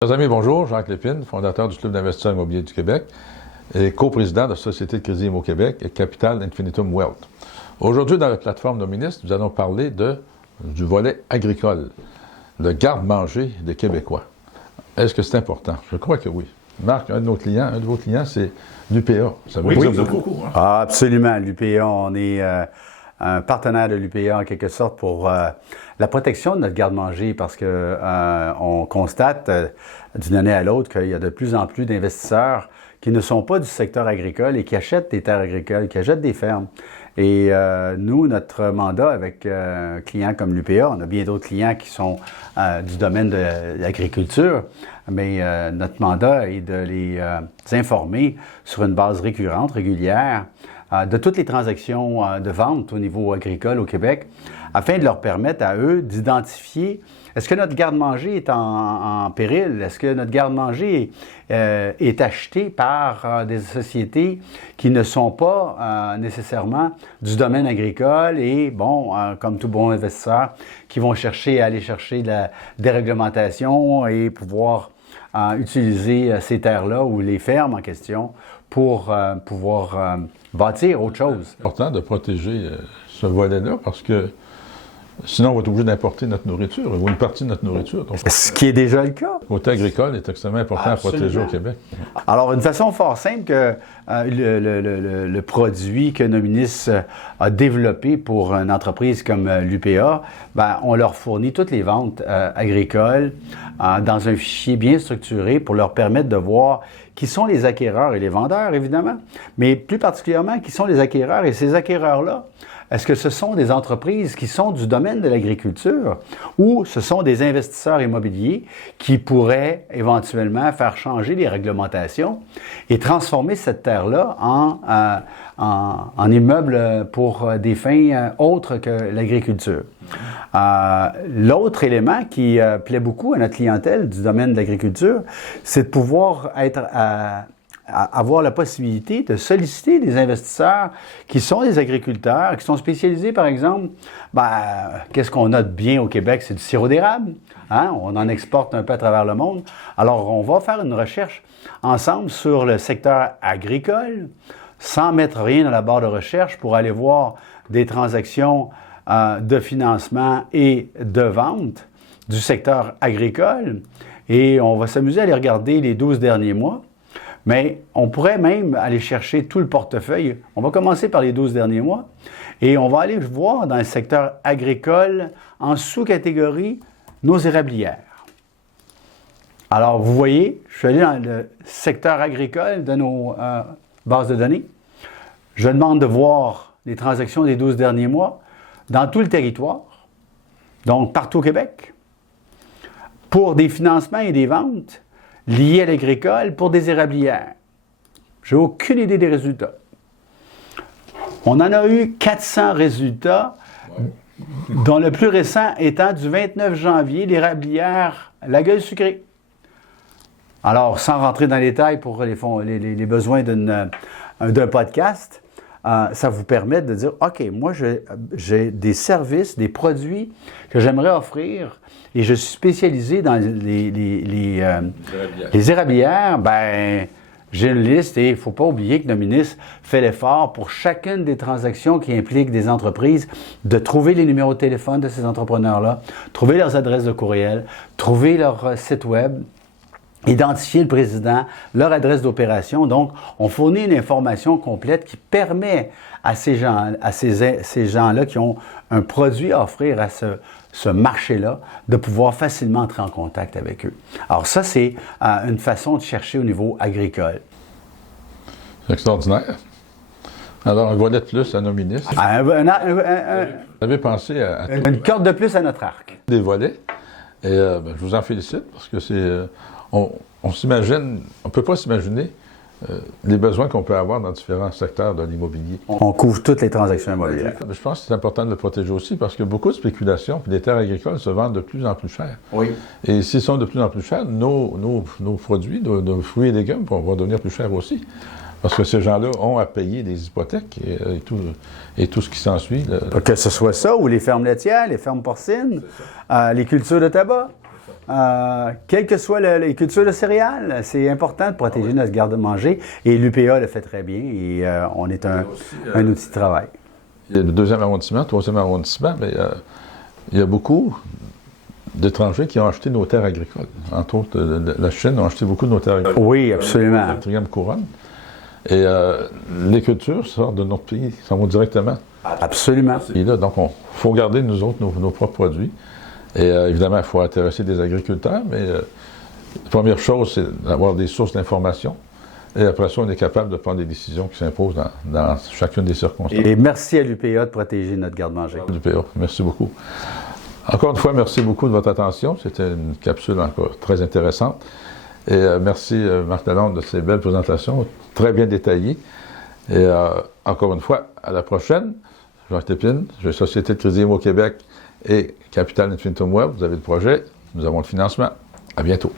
Chers amis, bonjour. Jacques Lépine, fondateur du Club d'investisseurs immobiliers du Québec et coprésident de la Société de crédit immo Québec et Capital Infinitum Wealth. Aujourd'hui, dans la plateforme Nominis, nous allons parler du volet agricole, le garde-manger des Québécois. Est-ce que c'est important? Je crois que oui. Marc, un de vos clients, c'est l'UPA. Ça Oui, vous beaucoup. Hein? Ah, absolument. L'UPA, on est un partenaire de l'UPA en quelque sorte pour la protection de notre garde-manger parce que on constate d'une année à l'autre qu'il y a de plus en plus d'investisseurs qui ne sont pas du secteur agricole et qui achètent des terres agricoles, qui achètent des fermes. Et nous, notre mandat avec un client comme l'UPA, on a bien d'autres clients qui sont du domaine de l'agriculture, mais notre mandat est de les informer sur une base récurrente, régulière, de toutes les transactions de vente au niveau agricole au Québec, afin de leur permettre à eux d'identifier est-ce que notre garde-manger est en péril? Est-ce que notre garde-manger est acheté par des sociétés qui ne sont pas nécessairement du domaine agricole et, bon, comme tout bon investisseur, qui vont aller chercher de la déréglementation et pouvoir utiliser ces terres-là ou les fermes en question pour pouvoir bâtir autre chose. C'est important de protéger ce volet-là parce que sinon, on va être obligé d'importer notre nourriture, ou une partie de notre nourriture. Donc, ce qui est déjà le cas. Le côté agricole est extrêmement important Absolument. à protéger au Québec. Alors, une façon fort simple que le produit que Nominis a développé pour une entreprise comme l'UPA, on leur fournit toutes les ventes agricoles dans un fichier bien structuré pour leur permettre de voir qui sont les acquéreurs et les vendeurs, évidemment, mais plus particulièrement qui sont les acquéreurs et ces acquéreurs-là. Est-ce que ce sont des entreprises qui sont du domaine de l'agriculture ou ce sont des investisseurs immobiliers qui pourraient éventuellement faire changer les réglementations et transformer cette terre-là en immeuble pour des fins autres que l'agriculture? L'autre élément qui plaît beaucoup à notre clientèle du domaine de l'agriculture, c'est de pouvoir avoir la possibilité de solliciter des investisseurs qui sont des agriculteurs, qui sont spécialisés, par exemple, qu'est-ce qu'on a de bien au Québec? C'est du sirop d'érable. Hein? On en exporte un peu à travers le monde. Alors, on va faire une recherche ensemble sur le secteur agricole, sans mettre rien dans la barre de recherche pour aller voir des transactions de financement et de vente du secteur agricole. Et on va s'amuser à aller regarder les 12 derniers mois. Mais on pourrait même aller chercher tout le portefeuille. On va commencer par les 12 derniers mois et on va aller voir dans le secteur agricole en sous-catégorie nos érablières. Alors, vous voyez, je suis allé dans le secteur agricole de nos bases de données. Je demande de voir les transactions des 12 derniers mois dans tout le territoire, donc partout au Québec, pour des financements et des ventes liés à l'agricole pour des érablières. J'ai aucune idée des résultats. On en a eu 400 résultats, dont le plus récent étant du 29 janvier, l'érablière La Gueule Sucrée. Alors, sans rentrer dans les détails pour les besoins d'un podcast, ça vous permet de dire, OK, moi, j'ai des services, des produits que j'aimerais offrir et je suis spécialisé dans les érablières. J'ai une liste et il ne faut pas oublier que Nominis fait l'effort pour chacune des transactions qui impliquent des entreprises de trouver les numéros de téléphone de ces entrepreneurs-là, trouver leurs adresses de courriel, trouver leur site web, identifier le président, leur adresse d'opération. Donc, on fournit une information complète qui permet à ces gens-là qui ont un produit à offrir à ce marché-là de pouvoir facilement entrer en contact avec eux. Alors ça, c'est une façon de chercher au niveau agricole. C'est extraordinaire. Alors, un volet de plus à Nominis. Vous avez pensé à une corde de plus à notre arc. Des volets. Et je vous en félicite parce que c'est... On s'imagine, on ne peut pas s'imaginer les besoins qu'on peut avoir dans différents secteurs de l'immobilier. On couvre toutes les transactions immobilières. Je pense que c'est important de le protéger aussi parce que beaucoup de spéculations, puis les terres agricoles se vendent de plus en plus cher. Oui. Et s'ils sont de plus en plus chers, nos produits, nos fruits et légumes vont devenir plus chers aussi. Parce que ces gens-là ont à payer des hypothèques et tout ce qui s'ensuit. Que ce soit ça ou les fermes laitières, les fermes porcines, les cultures de tabac. quelle que soit les cultures de céréales, c'est important de protéger notre garde-manger. Et l'UPA le fait très bien et on est un outil de travail. Il y a le 2e arrondissement, 3e arrondissement, mais il y a beaucoup d'étrangers qui ont acheté nos terres agricoles. Entre autres, la Chine a acheté beaucoup de nos terres agricoles. Oui, absolument. La 4e couronne. Et les cultures sortent de notre pays, s'en vont directement. Absolument. Et là, donc, il faut garder, nous autres, nos propres produits. Et évidemment, il faut intéresser des agriculteurs, mais la première chose, c'est d'avoir des sources d'information. Et après ça, on est capable de prendre des décisions qui s'imposent dans chacune des circonstances. Et merci à l'UPA de protéger notre garde-manger. L'UPA, merci beaucoup. Encore une fois, merci beaucoup de votre attention. C'était une capsule encore très intéressante. Et merci, Marc Lalonde, de ces belles présentations, très bien détaillées. Et encore une fois, à la prochaine. Jacques Lépine, j'ai Société de crédit au Québec et Capital Infinitum Web. Vous avez le projet, nous avons le financement. À bientôt.